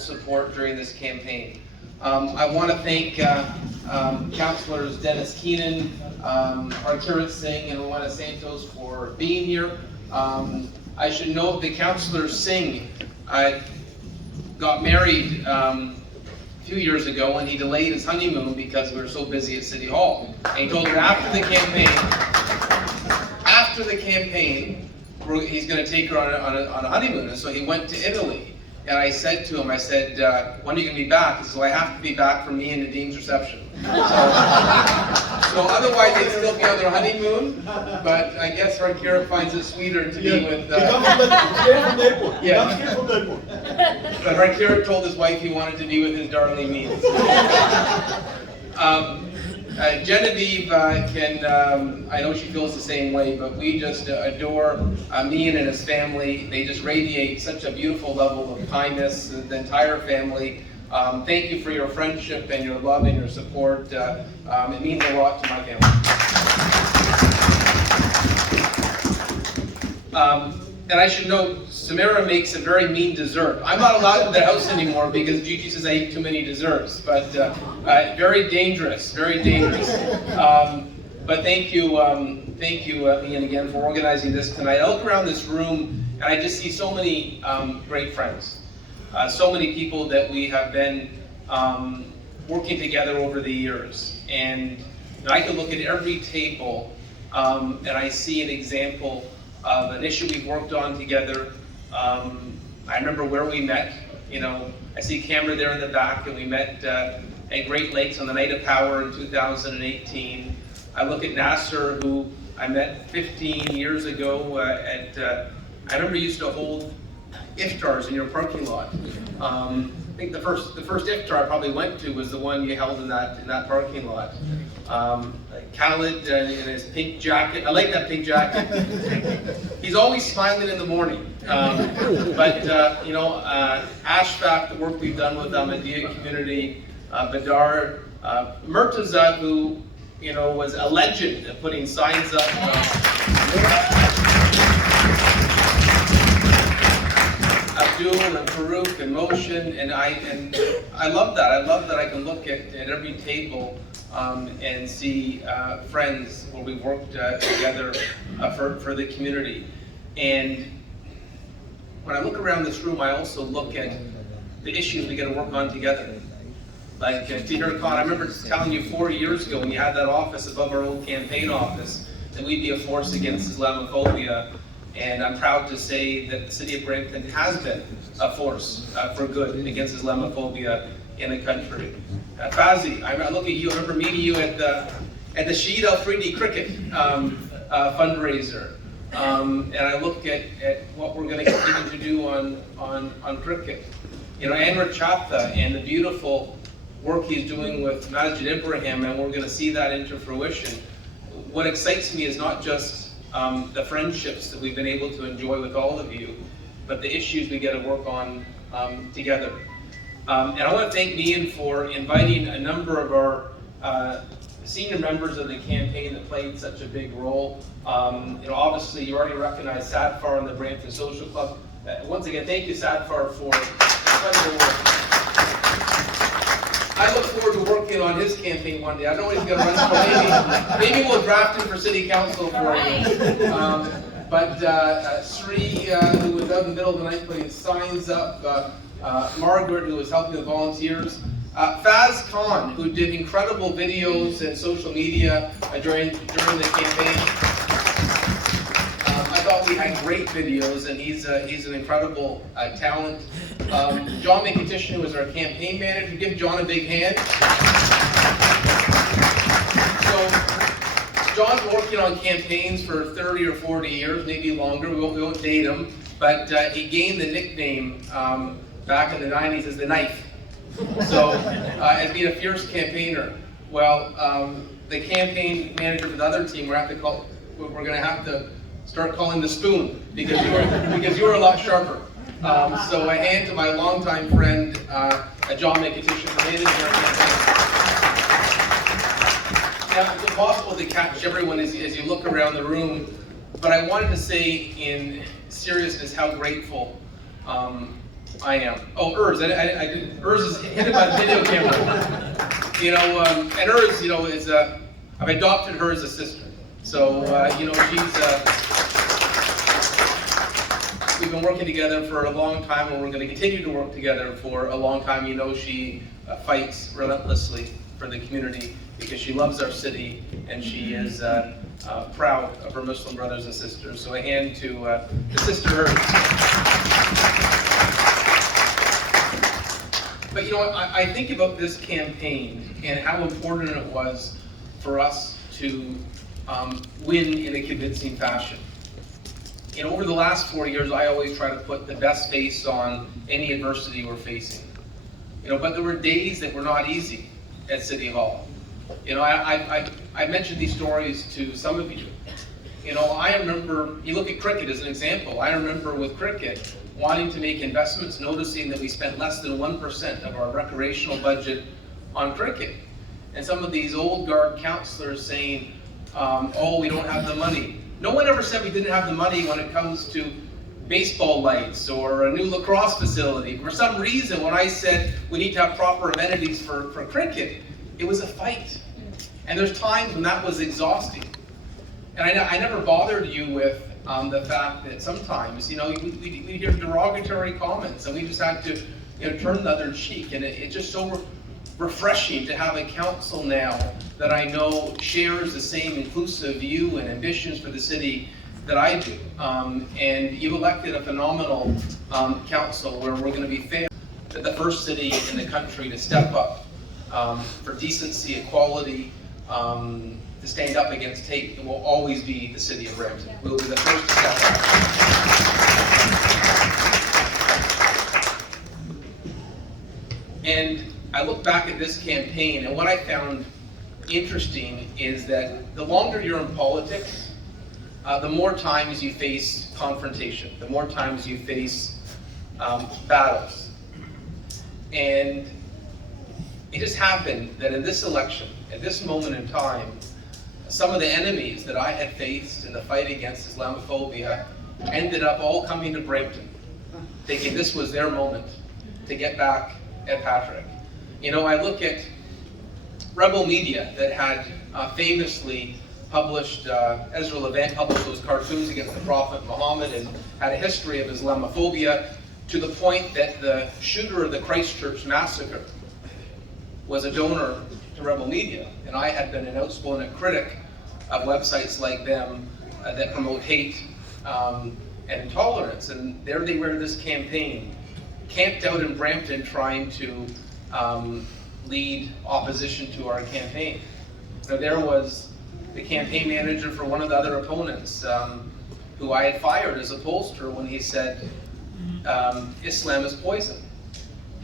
support during this campaign. I want to thank Councillors Dennis Keenan, Arturat Singh, and Rowena Santos for being here. I should note that Councillor Singh got married a few years ago, and he delayed his honeymoon because we were so busy at City Hall. And he told her after the campaign, he's going to take her on a honeymoon. And so he went to Italy. And I said to him, when are you going to be back? He said, well, I have to be back for me and Nadine's reception. So otherwise they'd still be on their honeymoon, but I guess Harkira finds it sweeter to be with... But Harkira told his wife he wanted to be with his darling niece. Genevieve I know she feels the same way, but we just adore Ian and his family. They just radiate such a beautiful level of kindness, the entire family. Thank you for your friendship and your love and your support. It means a lot to my family. And I should note, Samira makes a very mean dessert. I'm not allowed in the house anymore because Gigi says I eat too many desserts, but very dangerous, very dangerous. But thank you, Ian, again, for organizing this tonight. I look around this room and I just see so many great friends. So many people that we have been working together over the years. And I can look at every table and I see an example of an issue we've worked on together. I remember where we met. I see Cameron there in the back, and we met at Great Lakes on the Night of Power in 2018. I look at Nasser, who I met 15 years ago I remember you used to hold iftars in your parking lot. I think the first iftar I probably went to was the one you held in that parking lot. Khaled in his pink jacket. I like that pink jacket. He's always smiling in the morning. Ashfaq, the work we've done with the Ahmadiyya community, Badar, Murtaza, who was a legend at putting signs up. Abdul and Farouk and Motion, and I love that. I love that I can look at every table and see friends where we worked together for the community. And when I look around this room, I also look at the issues we got to work on together. Like Tahir Khan, I remember telling you 4 years ago when you had that office above our old campaign office that we'd be a force against Islamophobia. And I'm proud to say that the city of Brampton has been a force for good against Islamophobia in the country. Fazi, I look at you, I remember meeting you at the Shahid Al-Fridi cricket fundraiser. And I look at what we're going to continue to do on cricket. Anwar Chatha and the beautiful work he's doing with Majid Ibrahim, and we're going to see that into fruition. What excites me is not just the friendships that we've been able to enjoy with all of you, but the issues we get to work on together. And I want to thank Ian for inviting a number of our senior members of the campaign that played such a big role. Obviously you already recognize Sadfar and the Brampton Social Club. Once again, thank you, Sadfar, for incredible work. I look forward to working on his campaign one day. I don't know what he's going to run for. Maybe we'll draft him for city council for you. But Sri, who was out in the middle of the night putting signs up, Margaret, who was helping the volunteers, Faz Khan, who did incredible videos and social media during the campaign. I thought we had great videos, and he's an incredible talent. John McIntyre, who was our campaign manager. Give John a big hand. So, John's working on campaigns for 30 or 40 years, maybe longer. We won't date him, but he gained the nickname back in the 90s as the Knife. So, as being a fierce campaigner. Well, the campaign manager for the other team, we're going to have to start calling the Spoon because you were a lot sharper. So I hand to my longtime friend, John McIntyre, for managing our campaign. Now, it's impossible to catch everyone as you look around the room, but I wanted to say in seriousness how grateful I am. Oh, Urs. Urs is hidden by the video camera. You know, and Urs, you know, is I've adopted her as a sister. So, you know, we've been working together for a long time, and we're going to continue to work together for a long time. You know, she fights relentlessly for the community because she loves our city, and she is proud of her Muslim brothers and sisters. So a hand to Sister Urs. But you know, I think about this campaign and how important it was for us to win in a convincing fashion. And over the last 4 years, I always try to put the best face on any adversity we're facing. You know, but there were days that were not easy at City Hall. You know, I mentioned these stories to some of you. You know, I remember, you look at cricket as an example. I remember with cricket, wanting to make investments, noticing that we spent less than 1% of our recreational budget on cricket. And some of these old guard counselors saying, oh, we don't have the money. No one ever said we didn't have the money when it comes to baseball lights or a new lacrosse facility. For some reason, when I said we need to have proper amenities for cricket, it was a fight. And there's times when that was exhausting. And I never bothered you with the fact that sometimes, you know, we hear derogatory comments, and we just had to, you know, turn the other cheek. And it's just so refreshing to have a council now that I know shares the same inclusive view and ambitions for the city that I do. And you've elected a phenomenal council where we're going to be fair, the first city in the country to step up for decency, equality, to stand up against hate. It will always be the city of Brampton. We'll be the first to step up. And I look back at this campaign, and what I found interesting is that the longer you're in politics, the more times you face confrontation, the more times you face battles. And it just happened that in this election, at this moment in time, some of the enemies that I had faced in the fight against Islamophobia ended up all coming to Brampton, thinking this was their moment to get back at Patrick. You know, I look at Rebel Media that had famously published, Ezra Levant published those cartoons against the Prophet Muhammad and had a history of Islamophobia to the point that the shooter of the Christchurch massacre was a donor to Rebel Media. And I had been an outspoken critic of websites like them that promote hate and intolerance. And there they were, this campaign, camped out in Brampton trying to lead opposition to our campaign. Now there was the campaign manager for one of the other opponents who I had fired as a pollster when he said Islam is poison.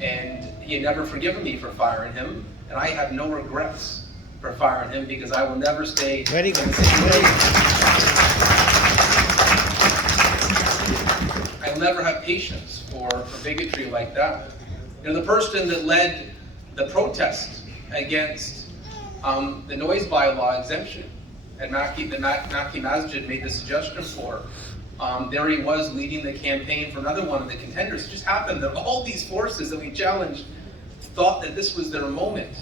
And he had never forgiven me for firing him, and I have no regrets for firing him because I will never stay in the same place. I'll never have patience for bigotry like that. You know, the person that led the protest against the noise bylaw exemption, and Maki Masjid made the suggestion for, there he was leading the campaign for another one of the contenders. It just happened that all these forces that we challenged thought that this was their moment.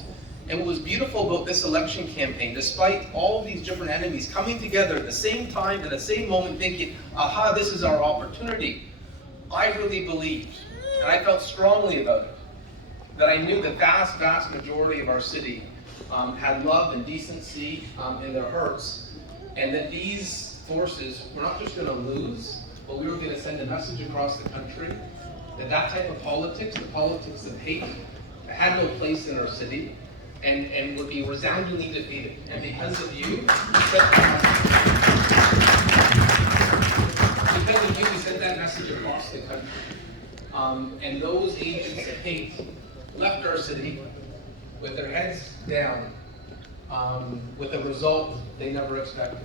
And what was beautiful about this election campaign, despite all these different enemies coming together at the same time, at the same moment, thinking, aha, this is our opportunity, I really believed, and I felt strongly about it, that I knew the vast, vast majority of our city had love and decency in their hearts, and that these forces were not just going to lose, but we were going to send a message across the country that that type of politics, the politics of hate, had no place in our city, and would be resoundingly defeated. And because of you, we sent that message across the country. And those agents of hate left our city with their heads down, with a result they never expected.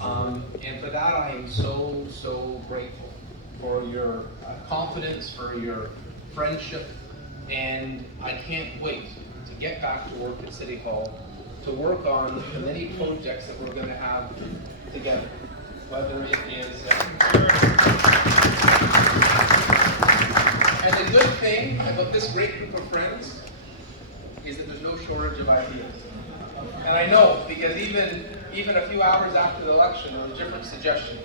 And for that, I am so, so grateful for your confidence, for your friendship, and I can't wait to get back to work at City Hall, to work on the many projects that we're going to have together, whether it is And the good thing about this great group of friends is that there's no shortage of ideas. And I know, because even a few hours after the election, there were different suggestions.